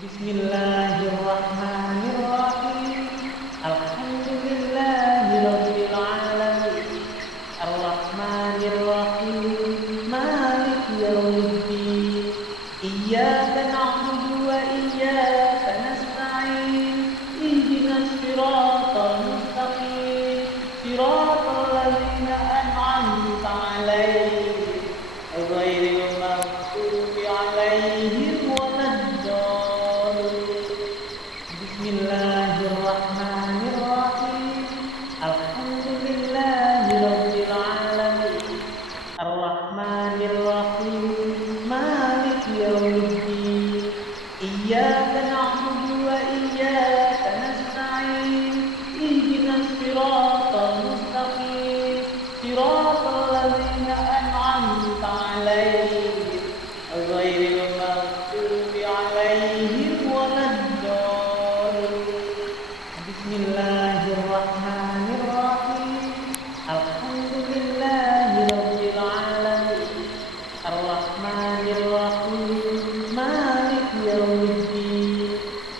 Bismillahirrahmanirrahim. Alhamdulillahirabbil alamin. Arrahmanirrahim. Maliki yaumiddin. Iyyaka na'budu wa iyyaka nasta'in. Ihdinas siratal mustaqim. Siratal ladzina an'amta 'alaihim ghairil maghdubi 'alaihim waladdallin. Bismillahirrahmanirrahim. Alhamdulillahirabbil alamin. Arrahmanirrahim. Maliki yaumiddin. Iyyaka na'budu wa iyyaka nasta'in. Ihdinas siratal mustaqim. Siratal ladzina an'amta 'alaihim ghairil maghdubi 'alaihim waladdallin. Bismillahirrahmanirrahim. Alhamdulillahirabbil alamin. Arrahmanirrahim. Maliki yaumiddin.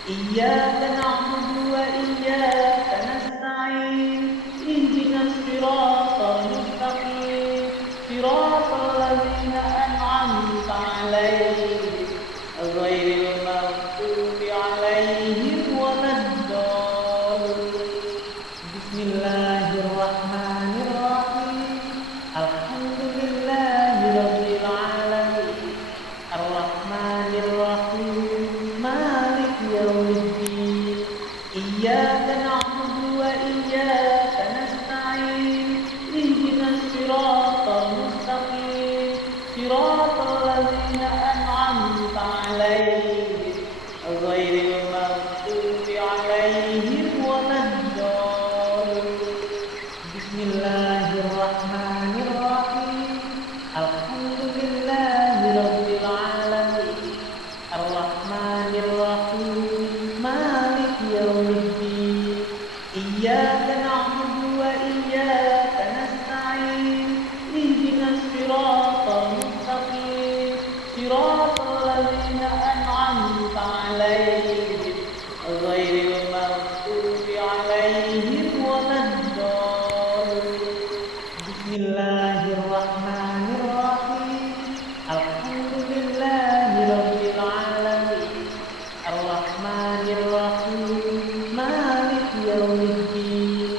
Iyyaka na'budu wa iyyaka nasta'in. Ihdinas siratal mustaqim. Siratal ladzina an'amta 'alaihim ghairil maghdubi 'alaihim waladdallin. Bismillahirrahmanirrahim. Alhamdulillahirabbil alamin. Arrahmanirrahim. Maliki yaumiddin. Iyyaka na'budu wa iyyaka nasta'in. Ihdinas siratal mustaqim. Siratal ladzina an'amta 'alaihim ghairil maghdubi 'alaihim waladdallin. Bismillahirrahmanirrahim. Alhamdulillahirabbil alamin. Arrahmanirrahim. Maliki yaumiddin. Iyyaka na'budu wa iyyaka nasta'in. Ihdinas siratal mustaqim. Siratal ladzina an'amta 'alaihim ghairil maghdubi 'alaihim waladdallin. Bismillahirrahmanirrahim. Alhamdulillahirabbil alamin. Arrahmanirrahim. Maliki yaumiddin.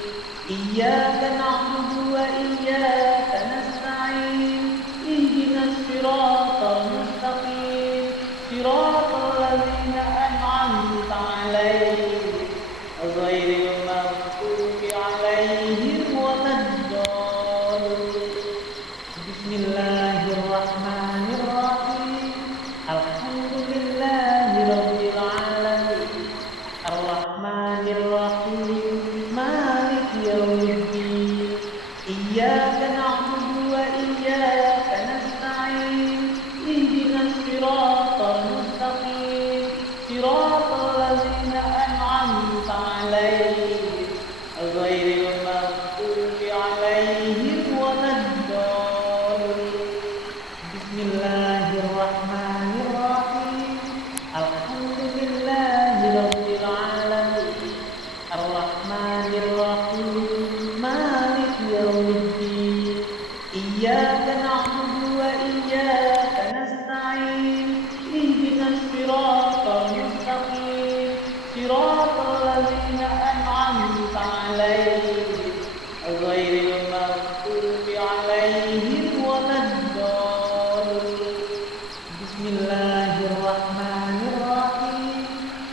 Iyyaka na'budu wa iyyaka nasta'in. Ihdinas siratal mustaqim. Siratal ladzina an'amta 'alaihim ghairil maghdubi 'alaihim waladdallin. Bismillahirrahmanirrahim. Alhamdulillahirabbil alamin. Arrahmanirrahim. Maliki yaumiddin. Iyyaka na'budu wa iyyaka nasta'in. Ihdinas siratal mustaqim. Siratal ladzina an'amta 'alaihim ghairil maghdubi 'alaihim waladdallin. Bismillahirrahmanirrahim. Alhamdulillahirabbil alamin. Arrahmanirrahim. Maliki yaumiddin. Iyyaka na'budu wa iyyaka nasta'in. Ihdinas siratal mustaqim. Siratal ladzina an'amta 'alaihim ghairil maghdubi 'alaihim waladdallin. Bismillahirrahmanirrahim.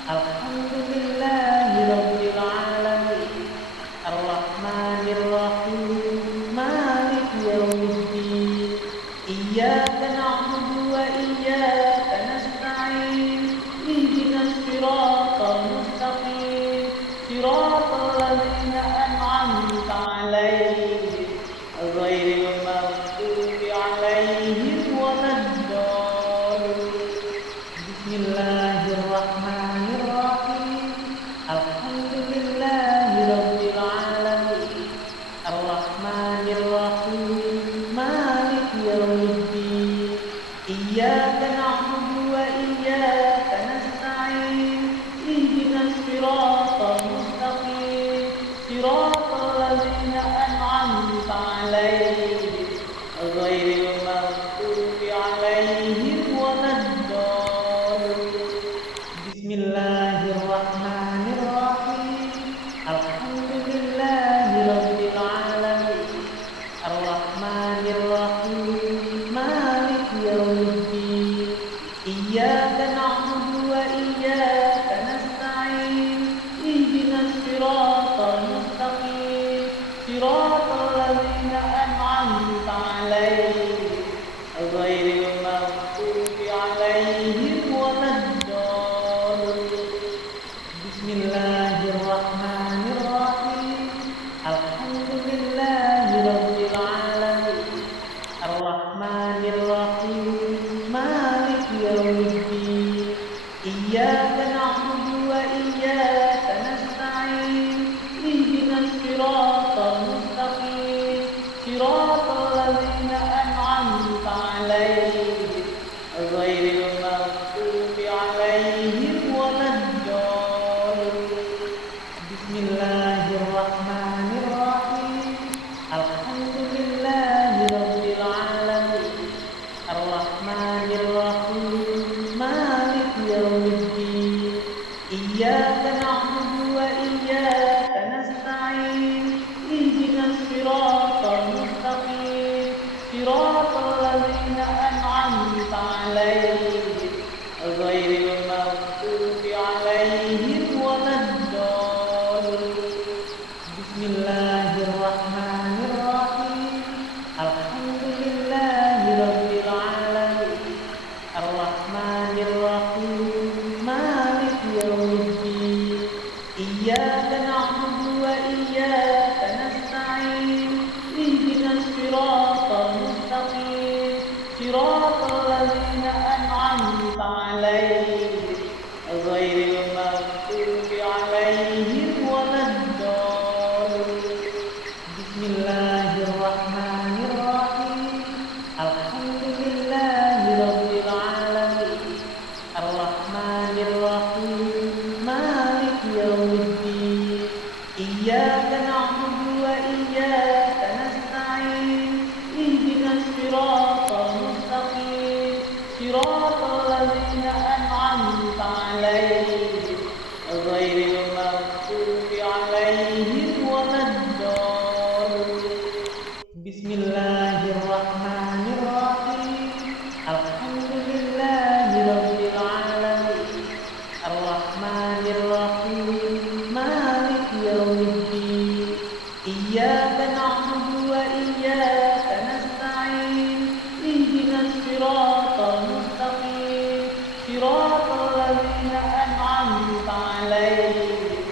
Alhamdulillahirabbil alamin. Arrahmanirrahim. Maliki yaumiddin. Iyyaka na'budu wa iyyaka nasta'in. Ihdinas siratal mustaqim. Siratal ladzina an'amta 'alaihim ghairil maghdubi 'alaihim waladdallin. Bismillahirrahmanirrahim. Alhamdulillahirabbil alamin. Arrahmanirrahim. Maliki yaumiddin. Iyyaka na'budu wa iyyaka nasta'in. Bismillahirrahmanirrahim. Alhamdulillahirabbil alamin. Arrahmanirrahim. Maliki yaumiddin. Iyyaka na'budu wa iyyaka nasta'in. Ihdinas siratal mustaqim. Siratal ladzina an'amta 'alaihim ghairil maghdubi 'alaihim waladdallin. Bismillahirrahmanirrahim. Alhamdulillahirabbil alamin. Arrahmanirrahim. Maliki yaumiddin. Iyyaka na'budu wa iyyaka nasta'in. Ihdinas siratal mustaqim. Siratal ladzina an'amta 'alaihim ghairil maghdubi 'alaihim waladdallin. Bismillahirrahmanirrahim. Alhamdulillahirabbil alamin. Arrahmanirrahim. Maliki yaumiddin. Iyyaka na'budu wa iyyaka nasta'in. Ihdinas siratal mustaqim. Siratal ladzina an'amta 'alaihim ghairil maghdubi 'alaihim waladdallin. Bismillahirrahmanirrahim. Alhamdulillahirabbil alamin. Arrahmanirrahim. Maliki yaumiddin. Iyyaka na'budu wa iyyaka nasta'in. Ihdinas siratal mustaqim. Siratal ladzina an'amta 'alaihim ghairil maghdubi 'alaihim waladdallin. Bismillahirrahmanirrahim. Alhamdulillahirabbil alamin. Arrahmanirrahim. Maliki yaumiddin. Iyyaka na'budu wa iyyaka nasta'in. Ihdinas siratal mustaqim. Siratal ladzina an'amta 'alaihim ghairil maghdubi 'alaihim waladdallin. Bismillahirrahmanirrahim. Alhamdulillahirabbil alamin. Arrahmanirrahim. Maliki yaumiddin. Iyyaka na'budu wa iyyaka nasta'in. Ihdinas siratal mustaqim. Siratal ladzina an'amta 'alaihim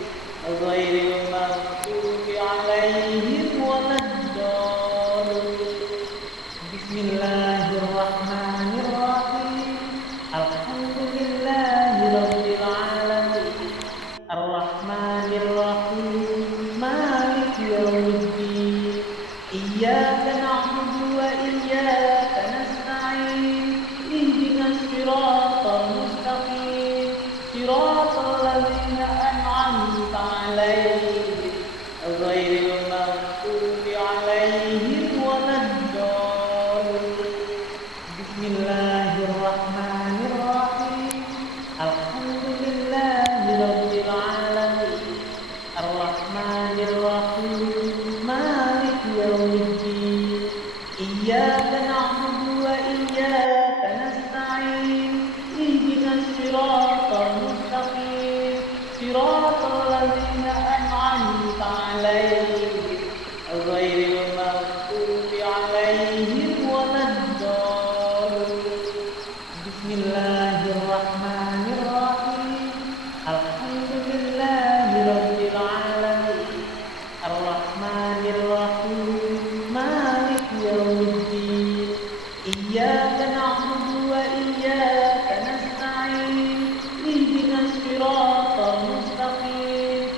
ghairil maghdubi 'alaihim waladdallin. Bismillahirrahmanirrahim. Alhamdulillahirabbil alamin. Arrahmanirrahim. Maliki yaumiddin. Iyyaka na'budu wa iyyaka nasta'in. Ihdinas siratal mustaqim. Siratal ladzina an'amta 'alaihim ghairil maghdubi 'alaihim waladdallin. Bismillahirrahmanirrahim. Alhamdulillahirabbil alamin. Arrahmanirrahim. Maliki yaumiddin. Iyyaka na'budu wa iyyaka nasta'in. Ihdinas siratal mustaqim. Siratal ladzina an'amta 'alaihim ghairil maghdubi 'alaihim waladdallin. Bismillahirrahmanirrahim. Alhamdulillahirabbil alamin. Arrahmanirrahim. Maliki yaumiddin. Iyyaka na'budu wa iyyaka nasta'in. Ihdinas siratal mustaqim.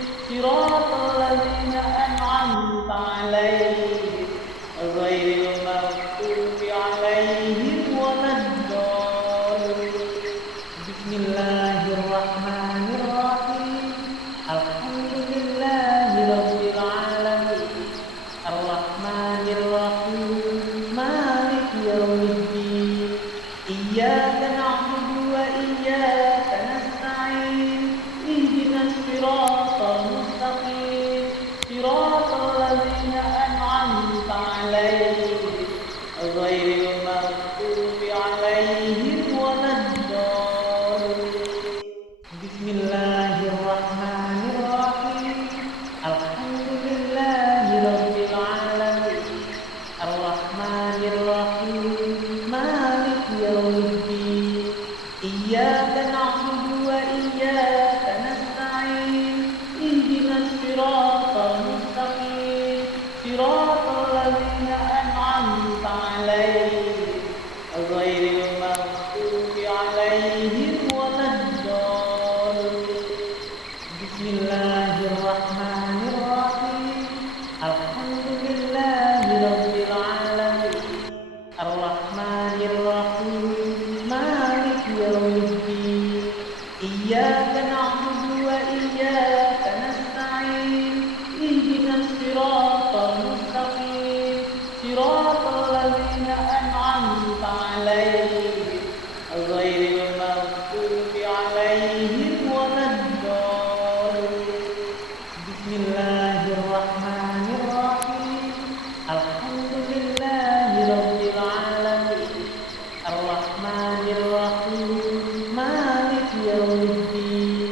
إياك نعبد وإياك نستعين اهدنا الصراط المستقيم صراط الذين أنعمت عليهم غير المغضوب عليهم ولا الضالين. بسم الله الرحمن الرحيم الحمد لله رب العالمين الرحمن الرحيم مالك يوم الدين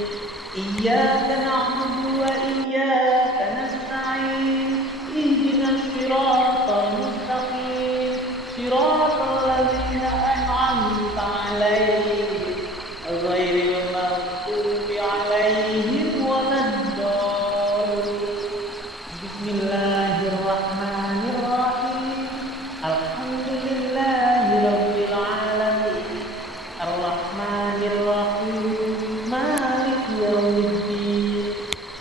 إياك نعبد وإياك نستعين اهدنا الصراط المستقيم صراط الذين أنعمت عليهم غير المغضوب عليهم ولا الضالين. بسم الله الرحمن الرحيم الحمد لله رب العالمين الرحمن الرحيم مالك يوم الدين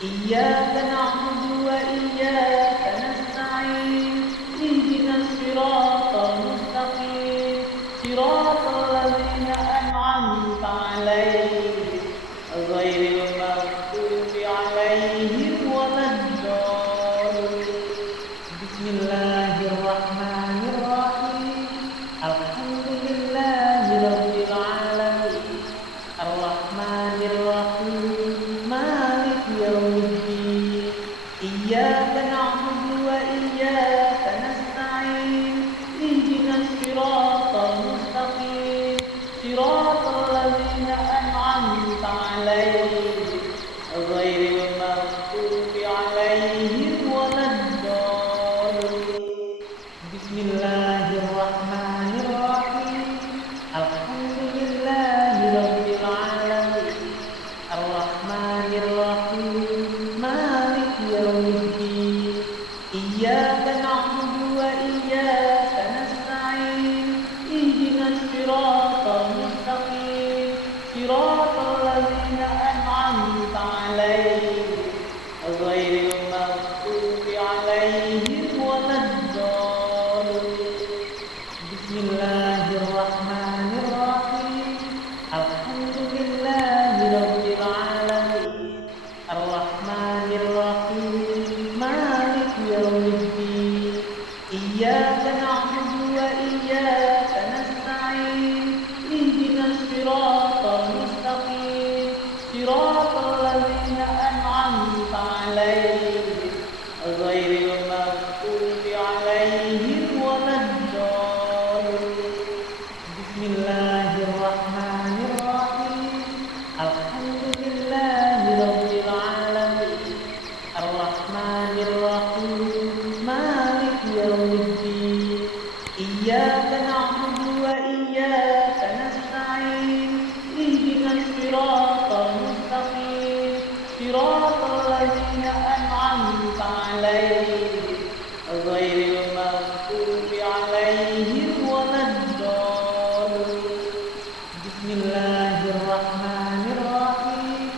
إياك نعبد وإياك نستعين اهدنا الصراط المستقيم صراط الذين أنعمت عليهم غير المغضوب عليهم ولا الضالين. بسم الله الرحمن الرحيم الحمد لله رب العالمين الرحمن الرحيم مالك يوم الدين إياك نعبد وإياك نستعين اهدنا الصراط المستقيم صراط الذين أنعمت عليهم غير المغضوب عليهم ولا الضالين. بسم الله الرحمن الرحيم الحمد لله رب العالمين الرحمن الرحيم مالك يوم الدين إياك نعبد وإياك نستعين اهدنا الصراط المستقيم صراط الذين أنعمت عليهم غير المغضوب عليهم ولا الضالين. بسم الله الرحمن الرحيم الحمد لله رب العالمين الرحمن الرحيم مالك يوم الدين إياك نعبد وإياك نستعين اهدنا الصراط المستقيم صراط الذين أنعمت عليهم غير المغضوب عليهم ولا الضالين. بسم الله الرحمن الرحيم الحمد لله رب العالمين الرحمن الرحيم مالك يوم الدين إياك نعبد وإياك نستعين اهدنا الصراط المستقيم صراط الذين أنعمت عليهم غير المغضوب عليهم ولا الضالين. بسم الله الرحمن الرحيم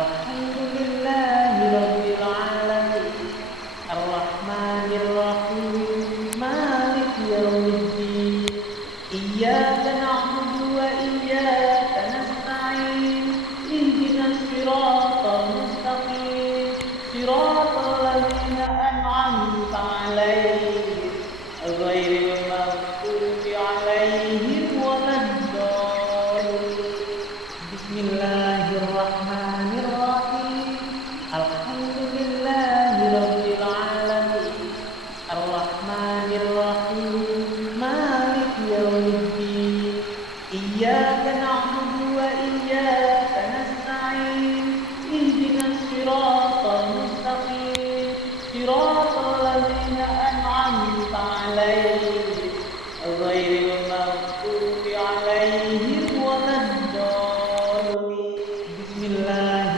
الحمد لله رب العالمين الرحمن الرحيم مالك يوم الدين إياك نعبد وإياك نستعين اهدنا الصراط المستقيم صراط الذين أنعمت عليهم غير المغضوب عليهم ولا الضالين. بسم الله الرحمن الرحيم الحمد لله رب العالمين الرحمن الرحيم مالك يوم الدين إياك نعبد وإياك نستعين اهدنا الصراط المستقيم صراط الذين أنعمت عليهم غير المغضوب عليهم ولا الضالين. بسم الله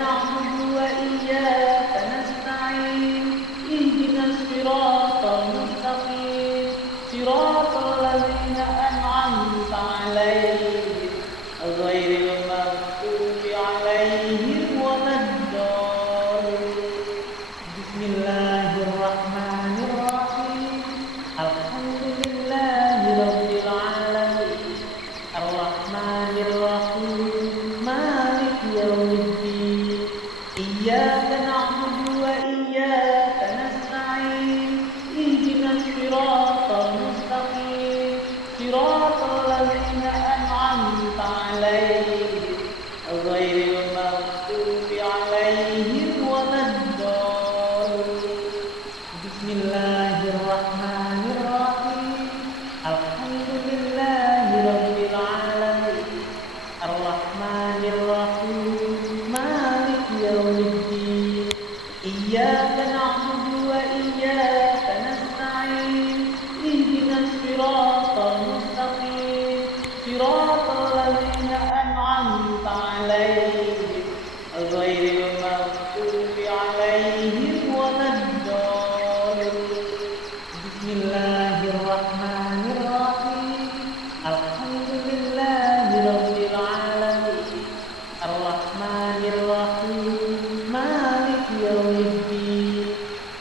نعبد وإياك نستعين اهدنا الصراط المستقيم صراط الذين أنعمت عليهم غير المغضوب عليهم ولا الضالين. بسم الله الرحمن الرحيم الحمد لله رب العالمين الرحمن الرحيم مالك يوم الدين إياك نعبد وإياك نستعين اهدنا الصراط المستقيم صراط الذين أنعمت عليهم غير المغضوب عليهم ولا الضالين. بسم الله الرحمن الرحيم الحمد لله رب العالمين الرحمن الرحيم مالك يوم الدين إياك نعبد وإياك نستعين اهدنا الصراط المستقيم صراط الذين أنعمت عليهم غير المغضوب عليهم ولا الضالين. بسم الله الرحمن الرحيم الحمد لله رب العالمين الرحمن الرحيم مالك يوم الدين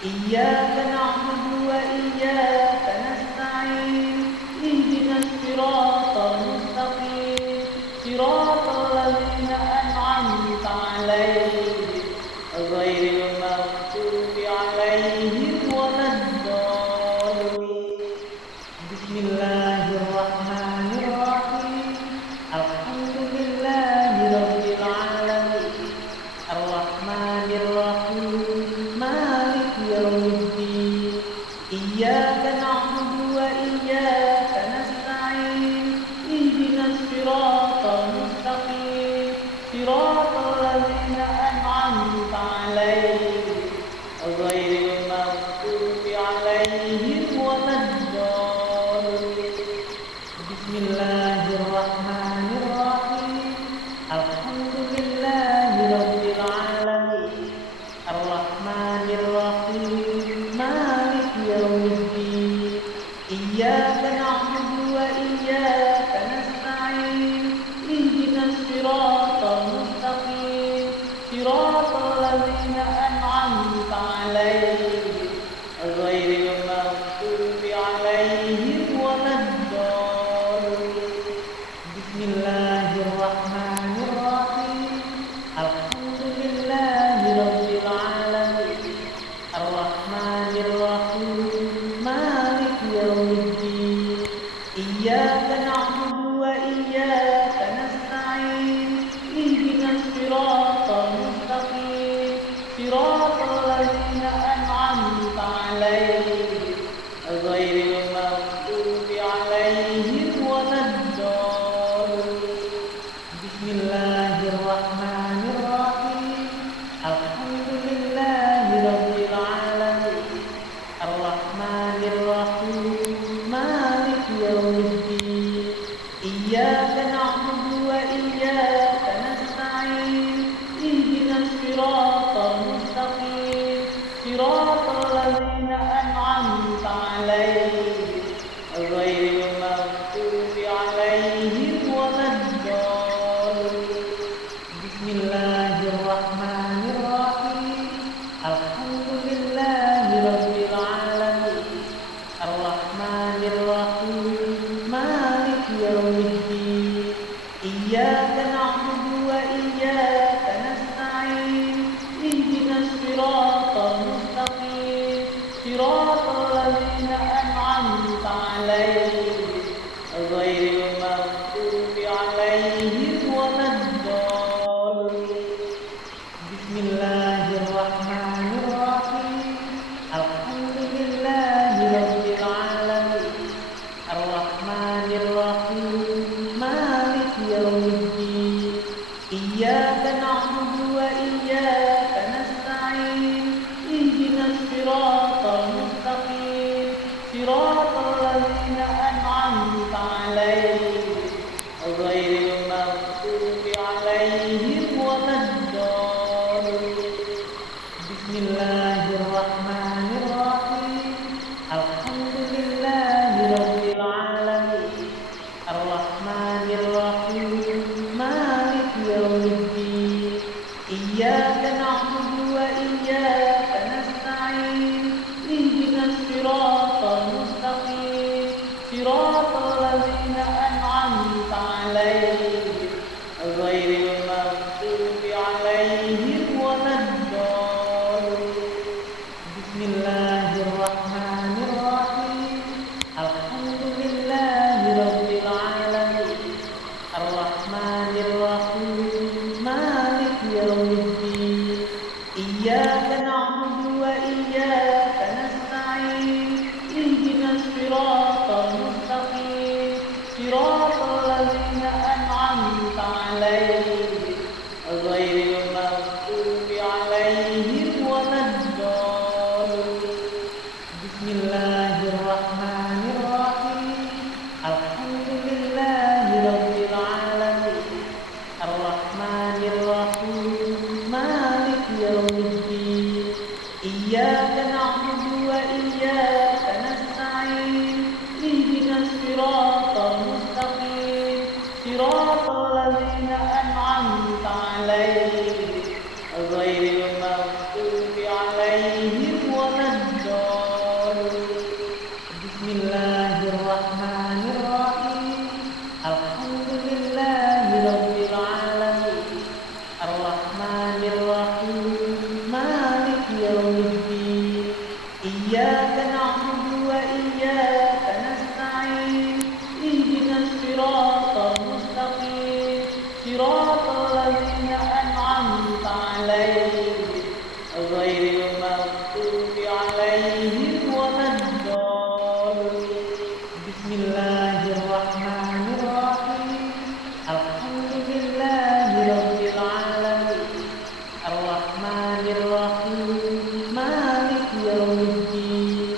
إياك نعبد وإياك نستعين اهدنا الصراط المستقيم صراط الذين أنعمت عليهم غير المغضوب عليهم ولا الضالين. بسم الله الرحمن الرحيم الحمد لله رب العالمين الرحمن الرحيم مالك يوم الدين إياك نعبد وإياك نستعين اهدنا الصراط المستقيم صراط الذين أنعمت عليهم غير المغضوب عليهم ولا الضالين. بسم الله الرحمن الرحيم الحمد لله رب العالمين الرحمن الرحيم مالك يوم الدين إياك نعبد وإياك نستعين اهدنا الصراط المستقيم صراط الذين أنعمت عليهم غير المغضوب عليهم ولا الضالين. بسم الله الرحمن الرحيم الحمد لله رب العالمين الرحمن الرحيم مالك يوم الدين إياك نعبد وإياك نستعين اهدنا الصراط المستقيم صراط الذين أنعمت عليهم غير المغضوب عليهم ولا الضالين. بسم الله الرحمن الرحيم الحمد لله رب العالمين الرحمن الرحيم مالك يوم الدين إياك نعبد وإياك نستعين اهدنا الصراط المستقيم صراط الذين أنعمت عليهم غير المغضوب عليهم ولا الضالين. بسم الله الرحمن الرحيم الحمد لله رب العالمين الرحمن الرحيم مالك يوم الدين إياك نعبد وإياك نستعين اهدنا الصراط المستقيم صراط الذين أنعمت عليهم غير المغضوب عليهم ولا الضالين. بسم الله الرحمن الرحيم الحمد لله رب العالمين الرحمن الرحيم مالك يوم الدين إياك نعبد وإياك نستعين اهدنا الصراط المستقيم صراط الذين أنعمت عليهم غير المغضوب عليهم ولا الضالين. نعبد وإياك نستعين اهدنا الصراط المستقيم صراط الذين أنعمت عليهم غير المغضوب عليهم ولا الضالين. بسم الله الرحمن الرحيم الحمد لله رب العالمين الرحمن الرحيم مالك يوم الدين إياك نعبد وإياك نستعين اهدنا الصراط المستقيم صراط الذين أنعمت عليهم غير المغضوب عليهم ولا الضالين. بسم الله الرحمن الرحيم الحمد لله رب العالمين الرحمن الرحيم مالك يوم الدين إياك نعبد وإياك نستعين اهدنا الصراط المستقيم صراط الذين أنعمت عليهم غير المغضوب عليهم ولا الضالين. بسم الله الرحمن الرحيم الحمد لله رب العالمين الرحمن الرحيم مالك يوم الدين إياك نعبد وإياك نستعين اهدنا الصراط المستقيم صراط الذين أنعمت عليهم غير المغضوب عليهم ولا الضالين. بسم الله الرحمن الرحيم الحمد لله رب العالمين الرحمن الرحيم مالك يوم الدين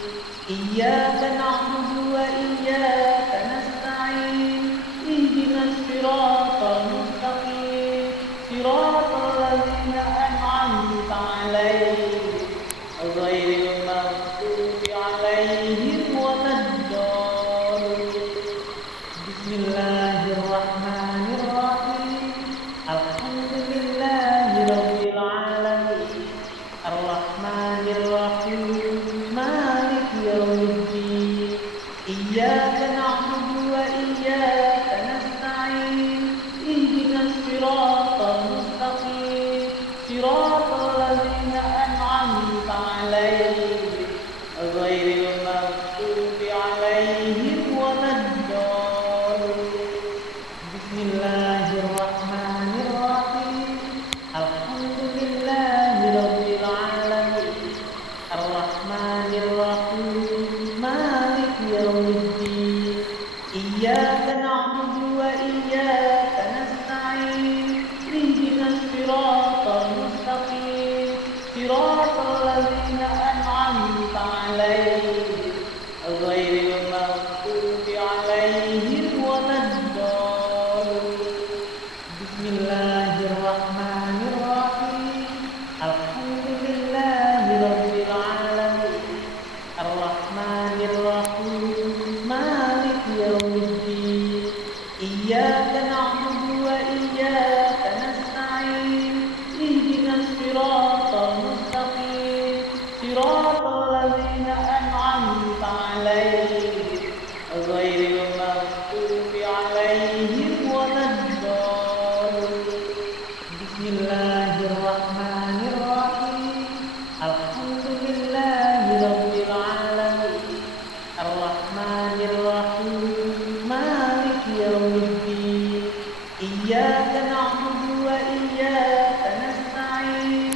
إياك نعبد وإياك نستعين اهدنا الصراط المستقيم صراط الذين أنعمت عليهم غير المغضوب عليهم ولا الضالين. بسم الله الرحمن الرحيم الحمد لله رب العالمين الرحمن الرحيم مالك يوم الدين إياك نعبد وإياك نستعين اهدنا الصراط المستقيم صراط الذين أنعمت عليهم غير المغضوب عليهم ولا الضالين. بسم الله الرحمن الرحيم الحمد لله رب العالمين الرحمن الرحيم مالك يوم الدين إياك نعبد وإياك نستعين اهدنا الصراط المستقيم صراط الذين أنعمت عليهم غير المغضوب عليهم ولا الضالين. بسم الله الرحمن الرحيم الحمد لله رب العالمين الرحمن الرحيم مالك يوم الدين إياك نعبد وإياك نستعين اهدنا الصراط المستقيم صراط الذين أنعمت عليهم غير المغضوب عليهم ولا الضالين. بسم الله الرحمن الرحيم الحمد لله رب العالمين الرحمن الرحيم مالك يوم الدين إياك نعبد وإياك نستعين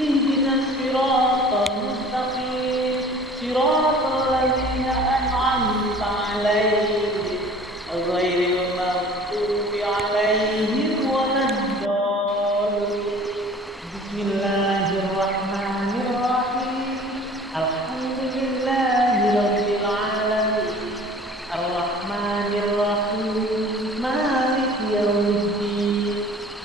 اهدنا الصراط المستقيم صراط الذين أنعمت عليهم غير المغضوب عليهم ولا الضالين. بسم الله الرحمن الرحيم الحمد لله رب العالمين الرحمن الرحيم مالك يوم الدين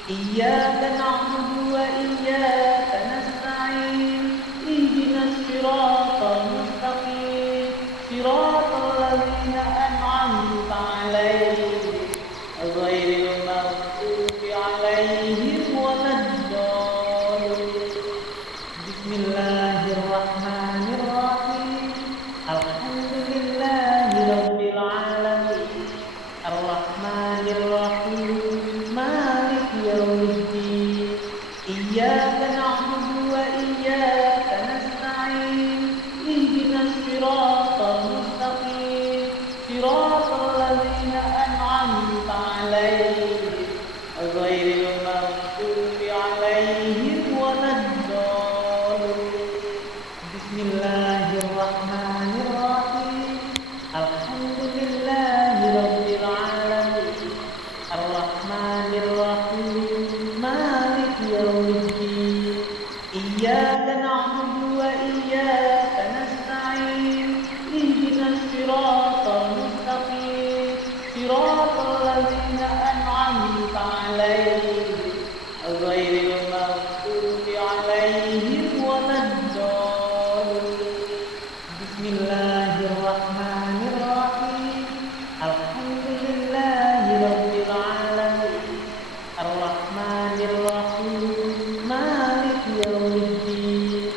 إياك نعبد وإياك نستعين اهدنا الصراط المستقيم صراط الذين أنعمت عليهم غير المغضوب عليهم ولا الضالين. Bismillahirrahmanirrahim. Alhamdulillahirabbil alamin. Arrahmanirrahim. Maliki yaumiddin. Iyyaka na'budu wa iyyaka nasta'in. Ihdinas siratal mustaqim. Siratal ladzina an'amta 'alaihim ghairil maghdubi 'alaihim waladdallin. Bismillahirrahmanirrahim. Alhamdulillahirabbil alamin. Arrahmanirrahim. Maliki yaumiddin.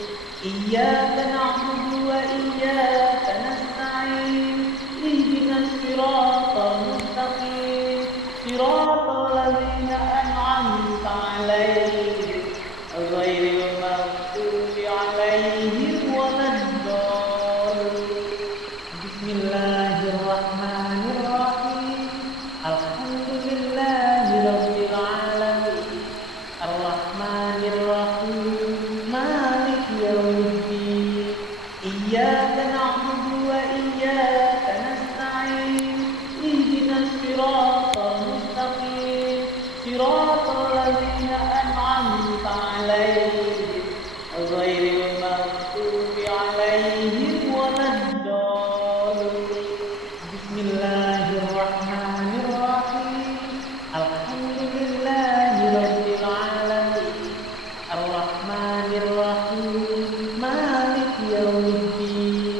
Iyyaka na'budu wa iyyaka nasta'in. Ihdinas siratal mustaqim. Siratal ladzina an'amta 'alaihim ghairil maghdubi 'alaihim waladdallin. Bismillahirrahmanirrahim. Alhamdulillahirabbil alamin. Arrahmanirrahim. Maliki yaumiddin. Iyyaka na'budu wa iyyaka nasta'in. Ihdinas siratal mustaqim. Siratal ladzina an'amta 'alaihim ghairil maghdubi 'alaihim waladdallin. Bismillahirrahmanirrahim. Alhamdulillahirabbil alamin. Arrahmanirrahim. Maliki yaumiddin.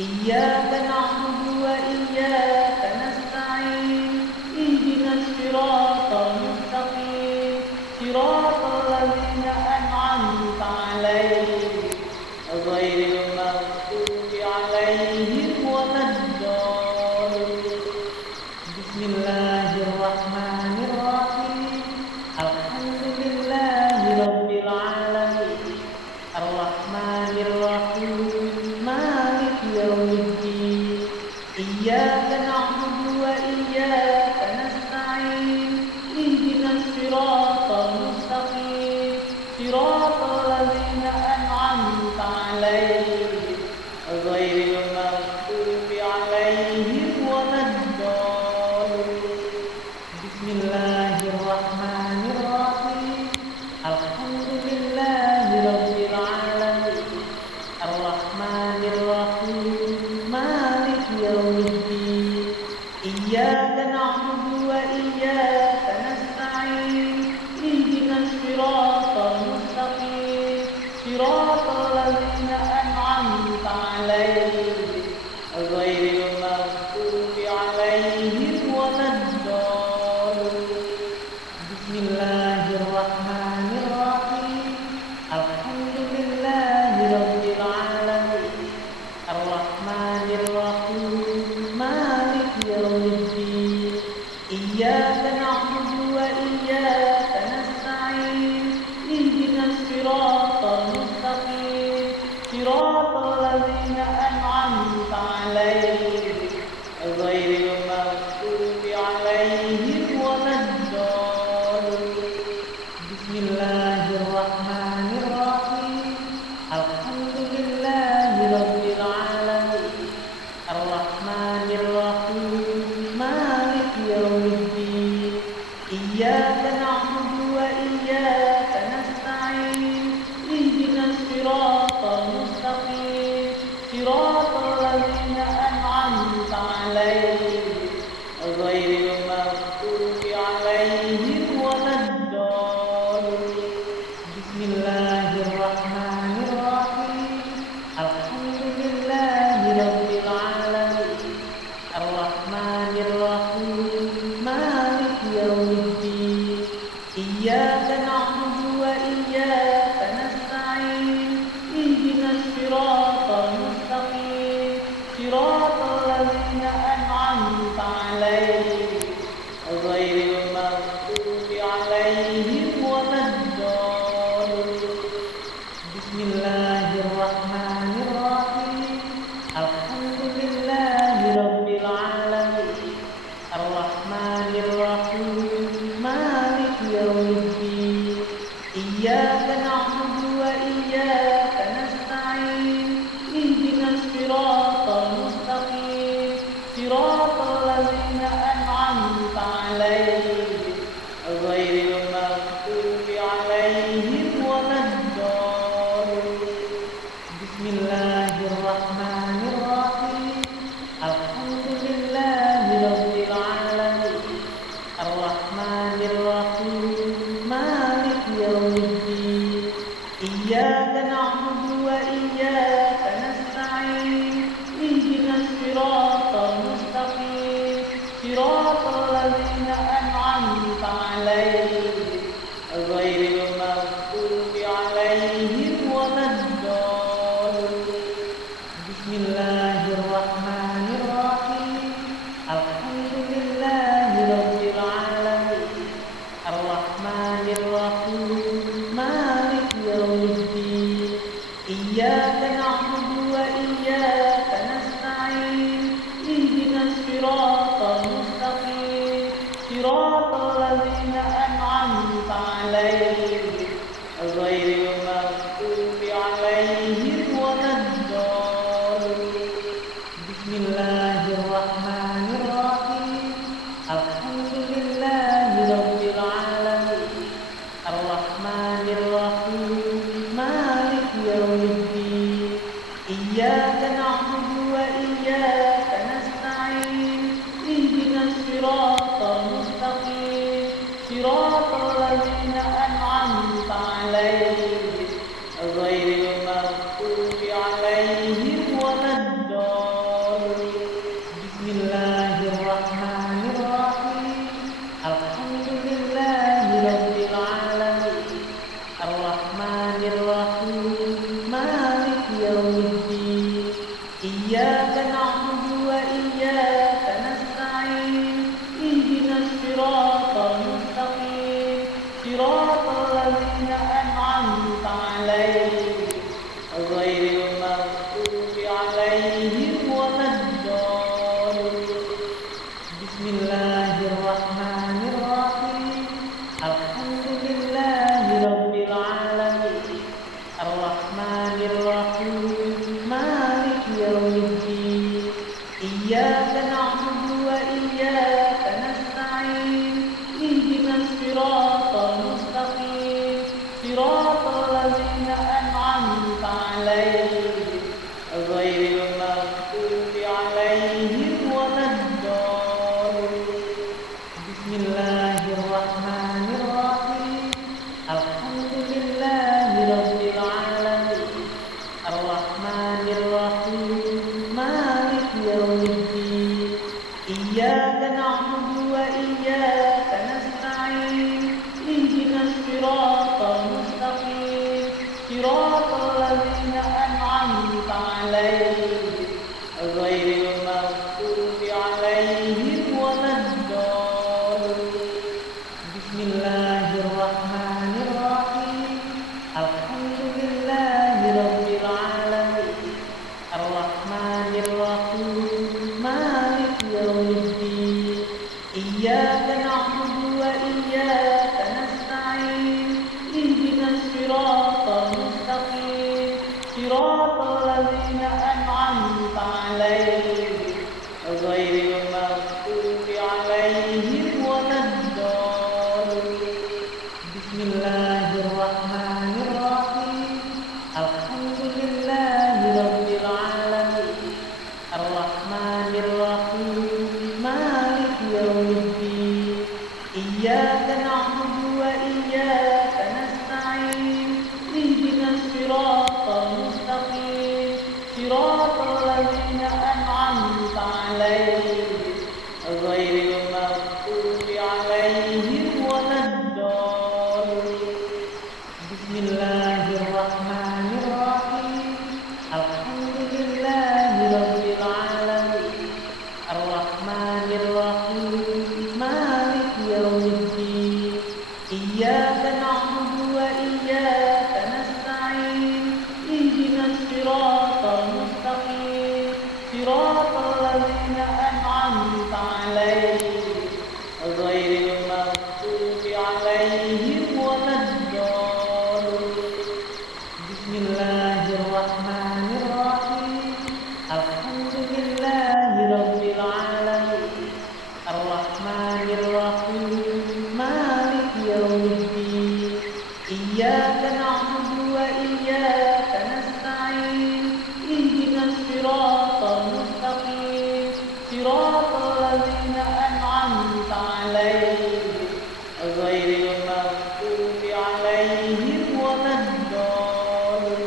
Iyyaka na'budu wa iyyaka nasta'in. Ihdinas siratal mustaqim. Siratal ladzina an'amta 'alaihim ghairil maghdubi 'alaihim waladdallin. Bismillahirrahmanirrahim. Alhamdulillahirabbil alamin. Arrahmanirrahim. Maliki yaumiddin. Iyyaka na'budu wa iyyaka nasta'in. Ihdinas siratal mustaqim. Siratal ladzina an'amta 'alaihim ghairil maghdubi 'alaihim waladdallin. Bismillahirrahmanirrahim. Alhamdulillahirabbil alamin. Arrahmanirrahim. Maliki yaumiddin. Iyyaka na'budu wa iyyaka nasta'in. Ihdinas siratal mustaqim. Siratal ladzina an'amta 'alaihim ghairil maghdubi 'alaihim waladdallin. Bismillahirrahmanirrahim. Alhamdulillahirabbil alamin. Arrahmanirrahim. Maliki yaumiddin. Iyyaka na'budu wa iyyaka nasta'in. Ihdinas siratal mustaqim. Siratal ladzina an'amta 'alaihim ghairil maghdubi 'alaihim waladdallin. Bismillahirrahmanirrahim. Alhamdulillahirabbil alamin. Arrahmanirrahim. Maliki yaumiddin. Iyyaka na'budu wa iyyaka nasta'in. Ihdinas siratal mustaqim. Siratal ladzina an'amta 'alaihim ghairil maghdubi 'alaihim waladdallin. Bismillahirrahmanirrahim. Alhamdulillahirabbil alamin. Arrahmanirrahim. Maliki yaumiddin. Iyyaka na'budu wa iyyaka nasta'in. Ihdinas siratal mustaqim. Siratal ladzina an'amta 'alaihim ghairil maghdubi 'alaihim waladdallin. Bismillahirrahmanirrahim. Alhamdulillahirabbil alamin. Arrahmanirrahim. Maliki yaumiddin. Iyyaka na'budu wa iyyaka nasta'in. إياك نعبد وإياك نستعين اهدنا الصراط المستقيم صراط الذين أنعمت عليهم غير المغضوب عليهم ولا الضالين. بسم الله الرحمن الرحيم الحمد لله رب العالمين الرحمن الرحيم مالك يوم الدين إياك نعبد وإياك نستعين اهدنا الصراط المستقيم صراط الذين أنعمت عليهم غير المغضوب عليهم ولا الضالين. بسم الله الرحمن الرحيم الحمد لله رب العالمين الرحمن الرحيم مالك يوم الدين إياك نعبد وإياك نستعين اهدنا الصراط المستقيم صراط الذين أنعمت عليهم غير المغضوب عليهم ولا الضالين. بسم الله الرحمن الرحيم الحمد لله رب العالمين الرحمن الرحيم مالك يوم الدين إياك نعبد وإياك نستعين اهدنا الصراط المستقيم صراط الذين أنعمت عليهم غير المغضوب عليهم ولا الضالين. بسم الله الرحمن الرحيم الحمد لله رب العالمين الرحمن الرحيم مالك يوم الدين إياك نعبد وإياك نستعين اهدنا الصراط المستقيم صراط الذين أنعمت عليهم غير المغضوب عليهم ولا الضالين. بسم الله الرحمن الرحيم الحمد لله رب العالمين الرحمن الرحيم مالك يوم الدين إياك نعبد وإياك نستعين اهدنا الصراط المستقيم صراط الذين أنعمت عليهم غير المغضوب عليهم ولا الضالين. بسم الله الرحمن الرحيم الحمد لله رب العالمين الرحمن الرحيم مالك يوم الدين إياك نعبد وإياك نستعين اهدنا الصراط المستقيم صراط الذين أنعمت عليهم غير المغضوب عليهم ولا الضالين. بسم الله الرحمن الرحيم الحمد لله رب العالمين الرحمن الرحيم مالك يوم الدين إياك نعبد وإياك نستعين اهدنا الصراط المستقيم صراط الذين أنعمت عليهم غير المغضوب عليهم ولا الضالين. بسم الله الرحمن الرحيم الحمد لله رب العالمين الرحمن الرحيم مالك يوم الدين إياك نعبد وإياك نستعين اهدنا الصراط المستقيم صراط الذين أنعمت عليهم غير المغضوب عليهم ولا الضالين. بسم الله الرحمن الرحيم الحمد لله رب العالمين الرحمن الرحيم مالك يوم الدين إياك نعبد وإياك نستعين اهدنا الصراط المستقيم صراط الذين أنعمت عليهم غير المغضوب عليهم ولا الضالين.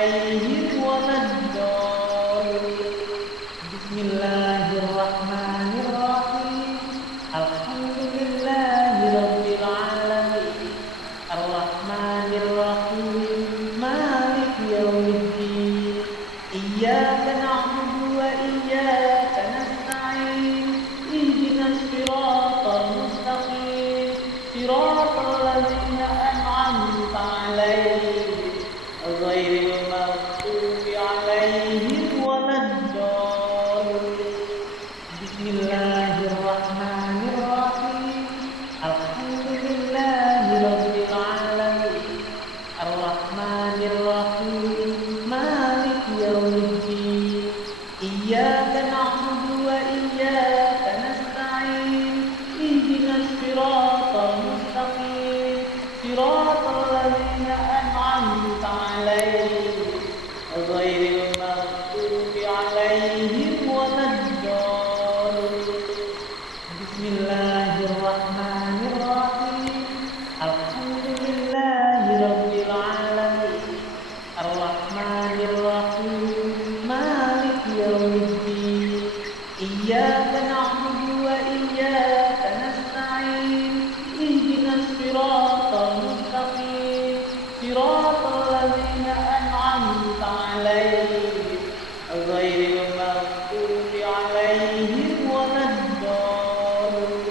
عليهم ولا الضالين بسم الله الرحمن الرحيم الحمد لله رب العالمين الرحمن الرحيم مالك يوم الدين إياك نعبد وإياك نستعين اهدنا الصراط المستقيم صراط الذين أنعمت عليهم غير المغضوب عليهم ولا الضالين بسم الله الرحمن الرحيم الحمد لله رب العالمين الرحمن الرحيم مالك يوم الدين إياك نعبد وإياك نستعين اهدنا الصراط المستقيم صراط الذين أنعمت عليهم غير المغضوب عليهم ولا الضالين بسم الله الرحمن الرحيم الحمد لله رب العالمين الرحمن الرحيم مالك يوم الدين إياك نعبد وإياك نستعين اهدنا الصراط المستقيم صراط الذين أنعمت عليهم غير المغضوب عليهم ولا الضالين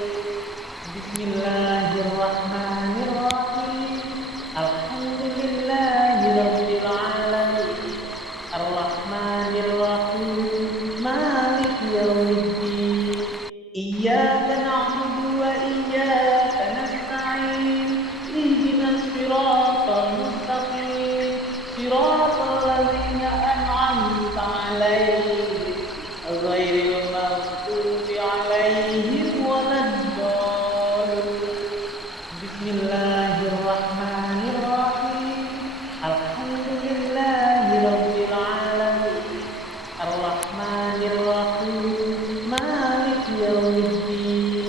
بسم الله الرحمن الرحيم الحمد لله رب العالمين الرحمن الرحيم مالك يوم الدين إياك نعبد وإياك نستعين اهدنا الصراط المستقيم صراط الذين أنعمت عليهم غير المغضوب عليهم ولا الضالين بسم الله الرحمن الرحيم الحمد لله رب العالمين الرحمن الرحيم مالك يوم الدين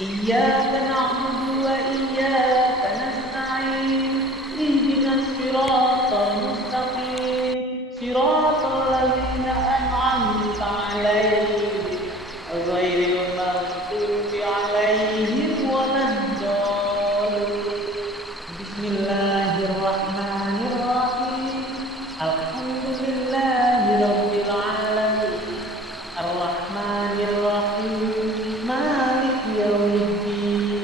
إياك نعبد وإياك نستعين اهدنا الصراط المستقيم صراط الذين أنعمت عليهم غير المغضوب عليهم ولا الضالين بسم الله الرحمن الرحيم الحمد لله رب العالمين الرحمن الرحيم مالك يوم الدين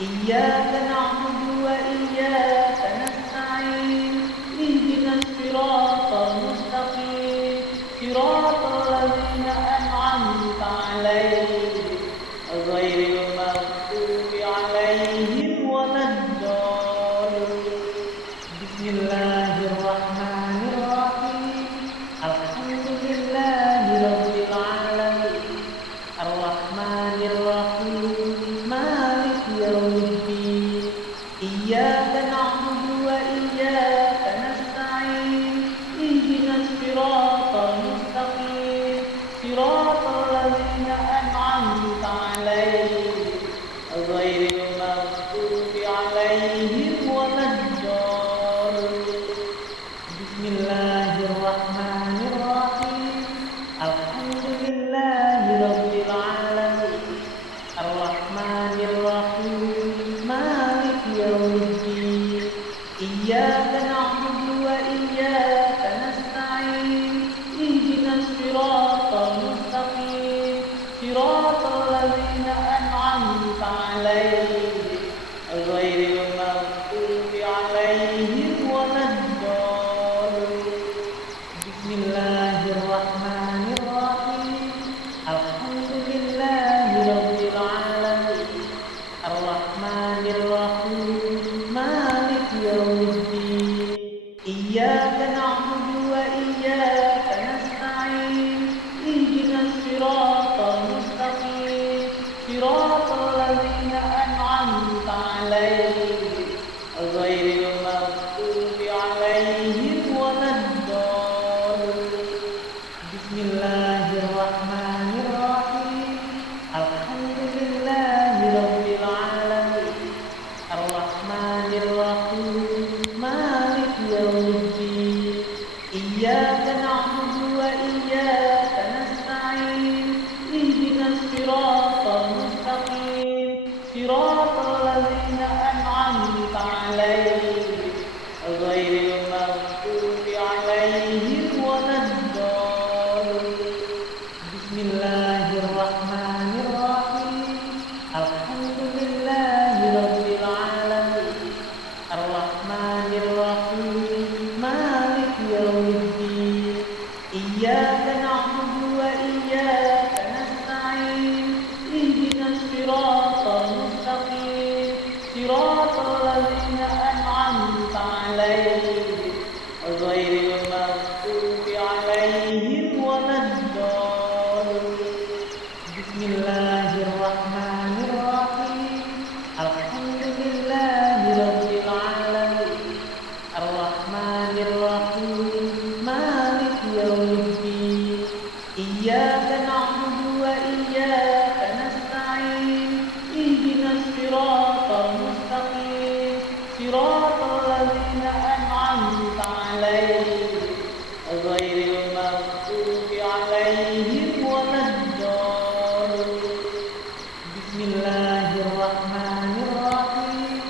إياك نعبد وإياك نستعين اهدنا الصراط المستقيم صراط الذين أنعمت عليهم غير المغضوب عليهم ولا الضالين بسم الله الرحمن الرحيم الحمد لله رب العالمين الرحمن الرحيم مالك يوم الدين إياك نعبد وإياك نستعين اهدنا الصراط المستقيم صراط الذين أنعمت عليهم غير المغضوب عليهم ولا الضالين بسم الله الرحمن الرحيم الحمد لله رب العالمين الرحمن الرحيم مالك يوم الدين إياك نعبد وإياك نستعين اهدنا الصراط المستقيم صراط الذين أنعمت عليهم غير المغضوب عليهم ولا الضالين بسم الله الرحمن الرحيم الحمد لله رب العالمين الرحمن الرحيم مالك يوم الدين إياك نعبد وإياك نستعين اهدنا الصراط المستقيم صراط الذين أنعمت عليهم غير المغضوب عليهم ولا الضالين بسم الله الرحمن الرحيم الحمد لله رب العالمين الرحمن الرحيم مالك يوم الدين إياك نعبد وإياك نستعين اهدنا الصراط المستقيم صراط الذين أنعمت عليهم غير المغضوب عليهم ولا الضالين. بسم الله الرحمن الرحيم الحمد لله رب العالمين الرحمن الرحيم مالك يوم الدين إياك نعبد وإياك نستعين اهدنا الصراط المستقيم صراط الذين أنعمت عليهم غير المغضوب عليهم ولا الضالين. بسم الله الرحمن الرحيم الحمد لله رب العالمين الرحمن الرحيم مالك يوم الدين إياك نعبد وإياك نستعين اهدنا الصراط المستقيم صراط الذين أنعمت عليهم غير المغضوب عليهم ولا الضالين. بسم الله الرحمن الرحيم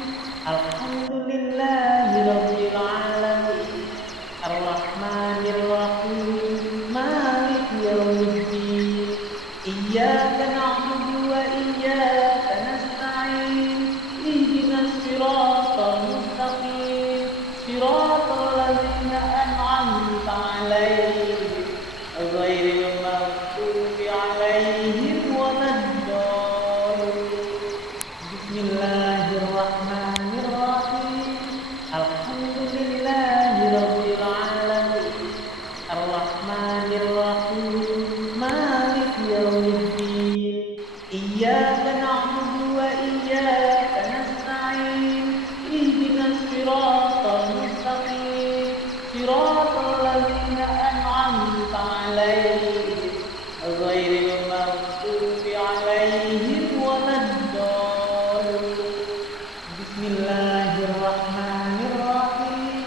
الحمد لله رب العالمين الرحمن الرحيم مالك يوم الدين إياك نعبد وإياك نستعين اهدنا الصراط المستقيم صراط الذين أنعمت عليهم غير المغضوب عليهم ولا الضالين. بسم الله الرحمن الرحيم الحمد لله رب العالمين الرحمن الرحيم مالك يوم الدين إياك نعبد وإياك نستعين اهدنا الصراط المستقيم صراط الذين أنعمت عليهم غير المغضوب عليهم ولا الضالين. بسم الله الرحمن الرحيم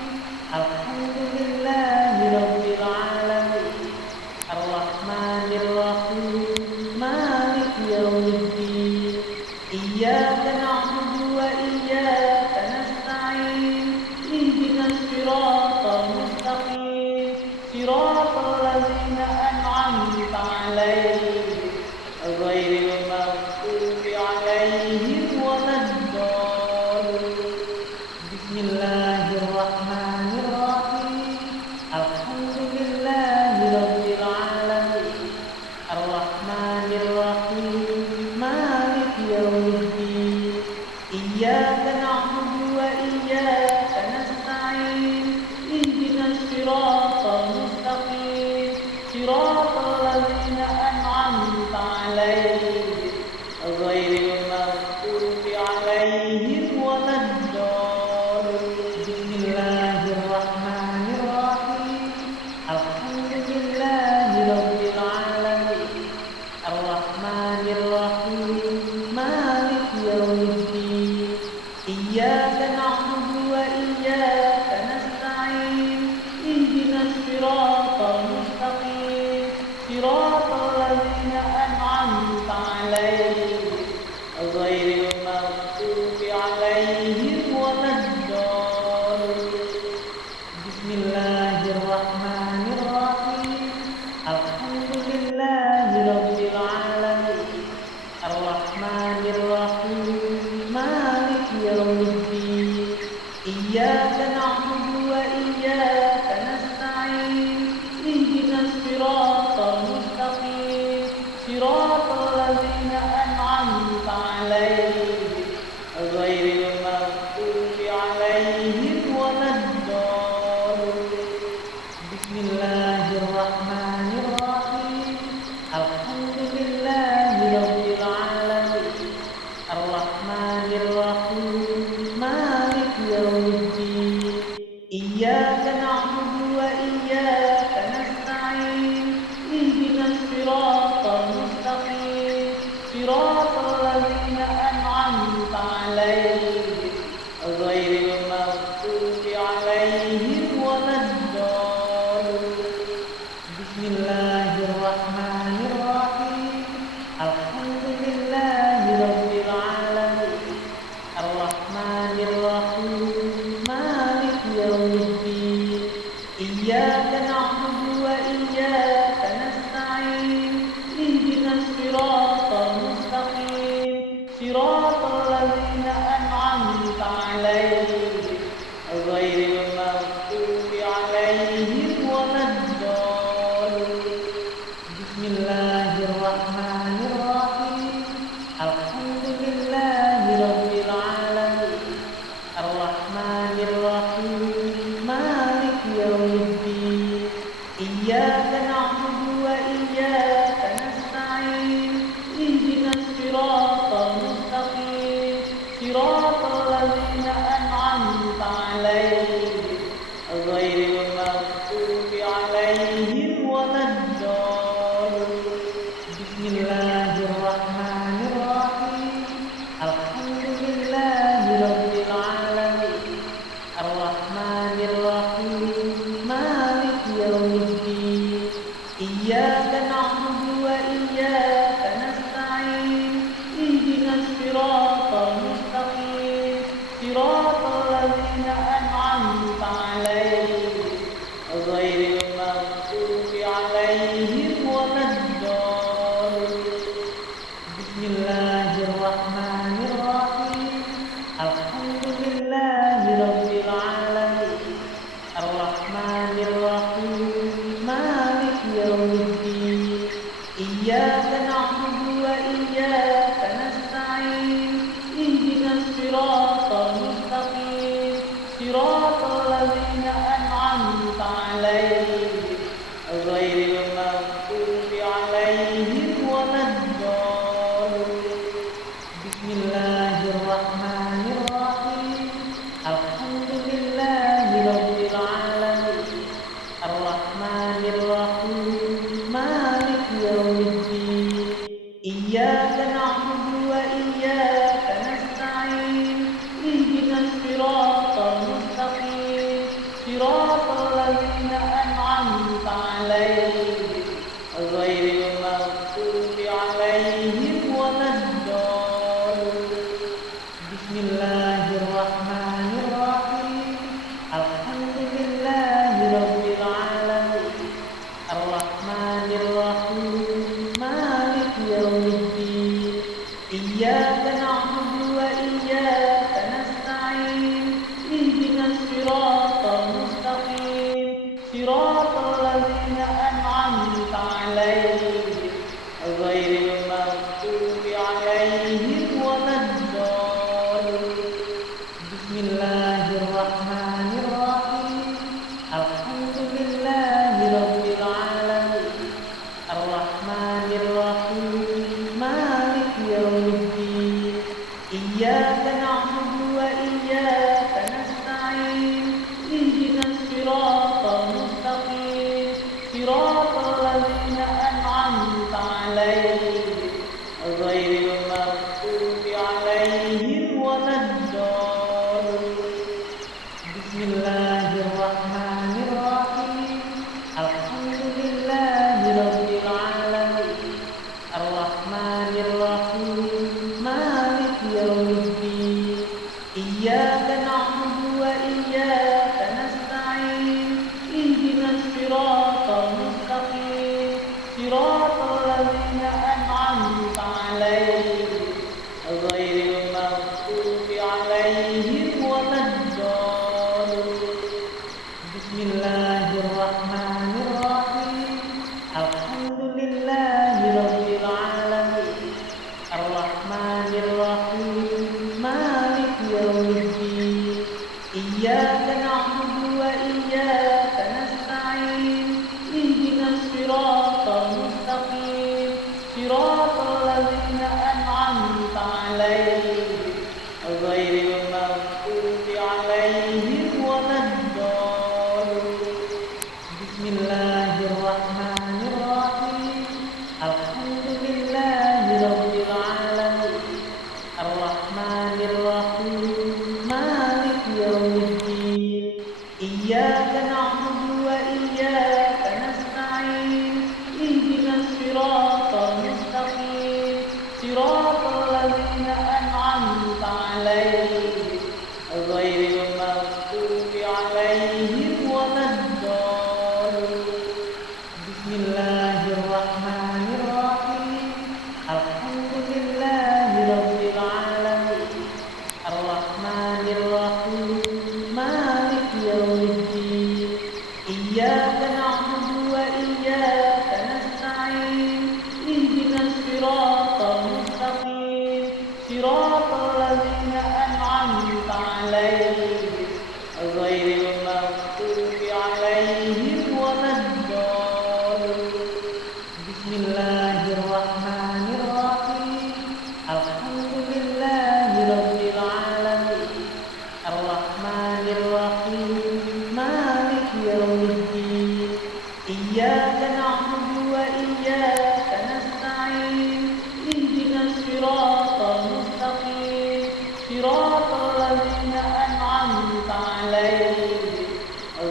الحمد لله رب العالمين الرحمن الرحيم مالك يوم الدين إياك نعبد وإياك نستعين اهدنا الصراط المستقيم صراط الذين أنعمت عليهم غير المغضوب عليهم ولا الضالين. بسم الله الرحمن الرحيم الحمد لله رب العالمين الرحمن الرحيم مالك يوم الدين إياك نعبد وإياك نستعين اهدنا الصراط المستقيم صراط الذين أنعمت ولا الضالين بسم الله الرحمن الرحيم الحمد لله رب العالمين الرحمن الرحيم مالك يوم الدين إياك نعبد وإياك نستعين اهدنا الصراط المستقيم صراط الذين أنعمت عليهم غير المغضوب عليهم ولا الضالين بسم الله الرحمن الرحيم الحمد لله رب العالمين الرحمن الرحيم مالك يوم الدين إياك نعبد وإياك نستعين اهدنا الصراط المستقيم صراط الذين أنعمت عليهم غير المغضوب عليهم ولا الضالين بسم الله الرحمن الرحيم الحمد لله رب العالمين الرحمن الرحيم مالك يوم الدين إياك نعبد وإياك نستعين اهدنا الصراط المستقيم صراط الذين أنعمت عليهم غير المغضوب عليهم ولا الضالين بسم الله الرحمن الرحيم الحمد لله رب العالمين الرحمن الرحيم مالك يوم الدين إياك نعبد وإياك نستعين اهدنا الصراط المستقيم صراط الذين أنعمت عليهم غير المغضوب عليهم ولا الضالين بسم الله الرحمن الرحيم الحمد لله رب العالمين الرحمن الرحيم مالك يوم الدين إياك نعبد وإياك نستعين اهدنا الصراط المستقيم صراط الذين أنعمت عليهم غير المغضوب عليهم ولا الضالين بسم الله الرحمن الرحيم الحمد لله رب العالمين الرحمن الرحيم مالك يوم الدين إياك نعبد وإياك نستعين اهدنا الصراط المستقيم صراط الذين أنعمت عليهم غير المغضوب عليهم ولا الضالين بسم الله الرحمن الرحيم الحمد لله رب العالمين الرحمن الرحيم مالك يوم الدين إياك نعبد وإياك نستعين اهدنا الصراط المستقيم صراط الذين أنعمت عليهم غير المغضوب عليهم ولا الضالين بسم الله الرحمن الرحيم الحمد لله رب العالمين الرحمن الرحيم مالك يوم الدين إياك نعبد وإياك نستعين اهدنا الصراط المستقيم صراط الذين أنعمت عليهم غير المغضوب عليهم ولا الضالين بسم الله الرحمن الرحيم الحمد لله رب العالمين الرحمن الرحيم مالك يوم الدين إياك نعبد وإياك نستعين اهدنا الصراط المستقيم صراط الذين أنعمت عليهم غير المغضوب عليهم ولا الضالين بسم إياك نعبد وإياك نستعين اهدنا الصراط المستقيم صراط الذين أنعمت عليهم غير المغضوب عليهم ولا الضالين. بسم الله الرحمن الرحيم الحمد لله رب العالمين الرحمن الرحيم مالك يوم الدين إياك نعبد وإياك نستعين اهدنا الصراط المستقيم صراط الذين أنعمت عليهم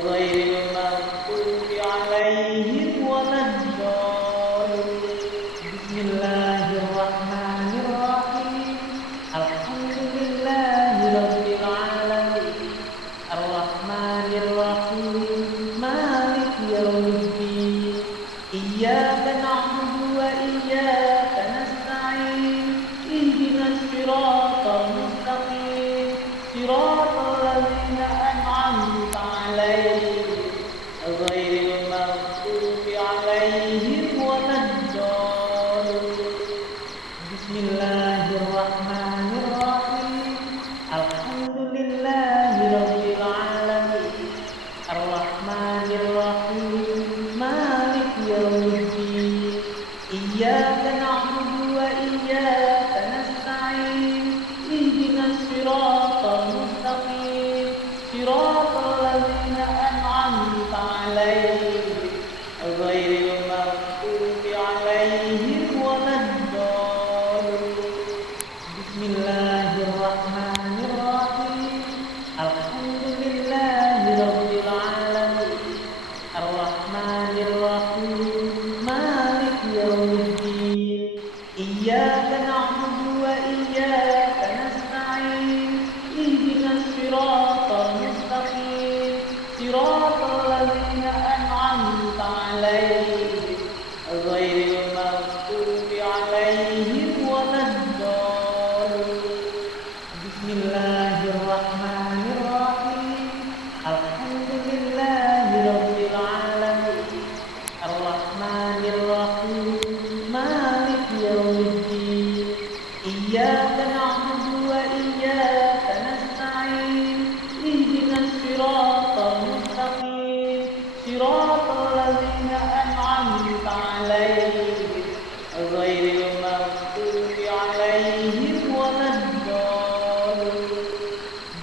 غير المغضوب عليهم ولا الضالين. بسم الله الرحمن الرحيم الحمد لله رب العالمين الرحمن الرحيم مالك يوم الدين إياك نعبد وإياك نستعين اهدنا الصراط المستقيم صراط الذين أنعمت عليهم غير المغضوب عليهم ولا الضالين. بسم الله الرحمن الرحيم الحمد لله رب العالمين الرحمن الرحيم مالك يوم الدين إياك نعبد وإياك نستعين اهدنا الصراط المستقيم صراط الذين أنعمت عليهم غير المغضوب عليهم ولا الضالين. بسم الله الرحمن الرحيم الحمد لله رب العالمين الرحمن الرحيم مالك يوم الدين إياك نعبد وإياك نستعين اهدنا الصراط المستقيم صراط الذين أنعمت عليهم غير المغضوب عليهم ولا الضالين. بسم الله الرحمن الرحيم الحمد لله رب العالمين الرحمن الرحيم مالك يوم الدين إياك نعبد وإياك نستعين اهدنا الصراط المستقيم صراط الذين أنعمت عليهم غير المغضوب عليهم ولا الضالين.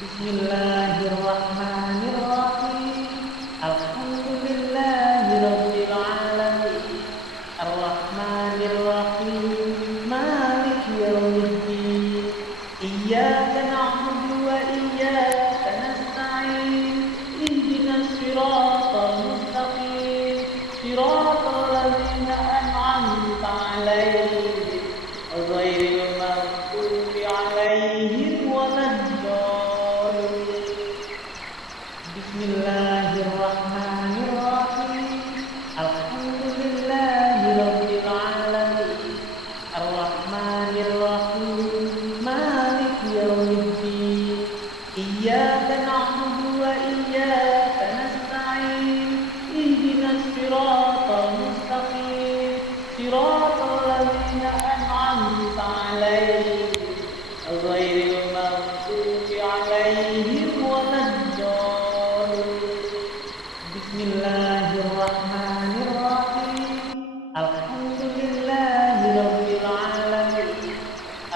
بسم الله الرحمن الرحيم الحمد لله رب العالمين الرحمن الرحيم مالك يوم الدين إياك نعبد وإياك نستعين اهدنا الصراط المستقيم صراط الذين أنعمت عليهم غير المغضوب عليهم ولا الضالين. بسم الله الرحمن الرحيم الحمد لله رب العالمين الرحمن الرحيم مالك يوم الدين إياك نعبد وإياك نستعين اهدنا الصراط المستقيم صراط الذين أنعمت عليهم غير المغضوب عليهم ولا الضالين. بسم الله الرحمن الرحيم الحمد لله رب العالمين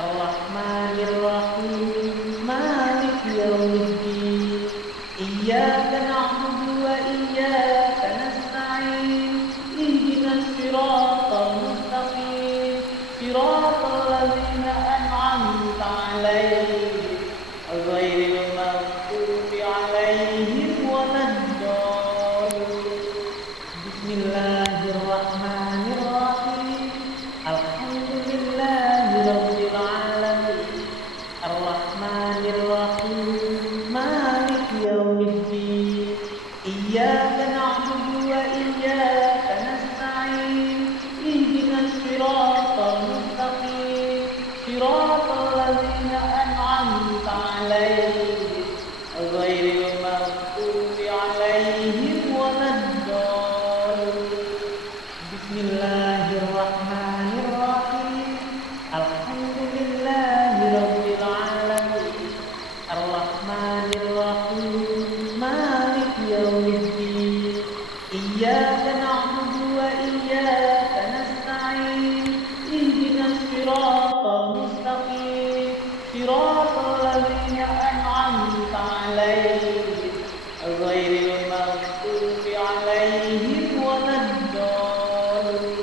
الرحمن الرحيم مالك يوم الدين إياك نعبد وإياك نستعين اهدنا الصراط المستقيم صراط الذين أنعمت عليهم غير المغضوب عليهم ولا الضالين. بسم الله الرحمن الرحيم الحمد لله رب العالمين الرحمن الرحيم مالك يوم الدين إياك نعبد وإياك نستعين اهدنا الصراط المستقيم صراط الذين أنعمت عليهم غير المغضوب عليهم ولا الضالين. إياك نعبد وإياك نستعين اهدنا الصراط المستقيم صراط الذين أنعمت عليهم غير المغضوب عليهم ولا الضالين.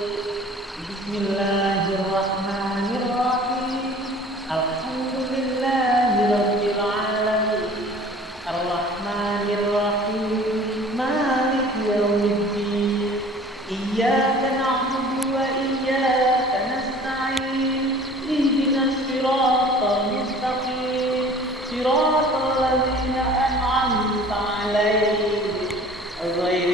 بسم الله الرحمن الرحيم الحمد لله رب العالمين الرحمن الرحيم مالك يوم الدين إياك نعبد وإياك نستعين اهدنا الصراط المستقيم صراط الذين أنعمت عليهم غير